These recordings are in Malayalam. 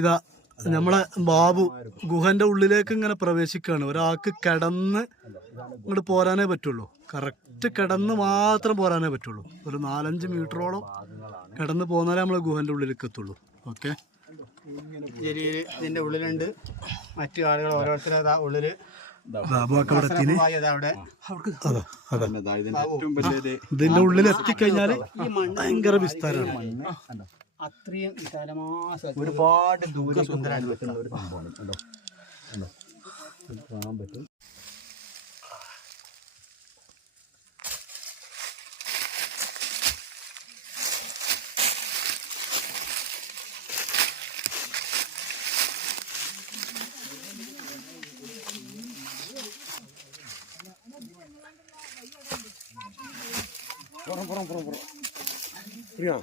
ഇതാ നമ്മളെ ബാബു ഗുഹന്റെ ഉള്ളിലേക്ക് ഇങ്ങനെ പ്രവേശിക്കുകയാണ് ഒരാൾക്ക് കിടന്ന് ഇങ്ങോട്ട് പോരാനേ പറ്റുള്ളൂ കറക്റ്റ് കിടന്ന് മാത്രം പോരാനേ പറ്റുള്ളൂ ഒരു നാലഞ്ച് മീറ്ററോളം കിടന്ന് പോന്നാലേ നമ്മൾ ഗുഹന്റെ ഉള്ളിലേക്ക് എത്തുള്ളൂ ഓക്കെ ഇതിന്റെ ഉള്ളിലുണ്ട് മറ്റു ആളുകൾ ഓരോരുത്തരും അതാ ഉള്ളില് ഇതിന്റെ ഉള്ളിൽ എത്തിക്കഴിഞ്ഞാല് ഭയങ്കര വിസ്താരമാണ് അത്രയും വിശാലമാസ ഒരുപാട് ദൂരെ ഒരു ദൂരം സുന്ദര അനുഭവത്തിൽ Yeah.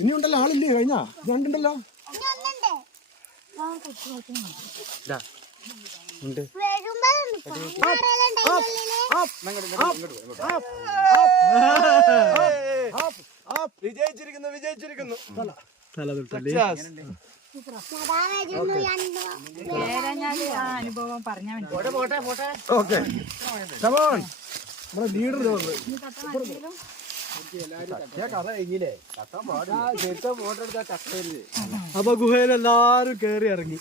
ഇനി ഉണ്ടല്ലോ ആളില്ലേ കഴിഞ്ഞ രണ്ടുണ്ടല്ലോ വിജയിച്ചിരിക്കുന്നു വിജയിച്ചിരിക്കുന്നു തല തൊട്ടല്ലേ അനുഭവം പറഞ്ഞ ലീഡർ അപ്പൊ ഗുഹയിൽ എല്ലാരും കേറി ഇറങ്ങി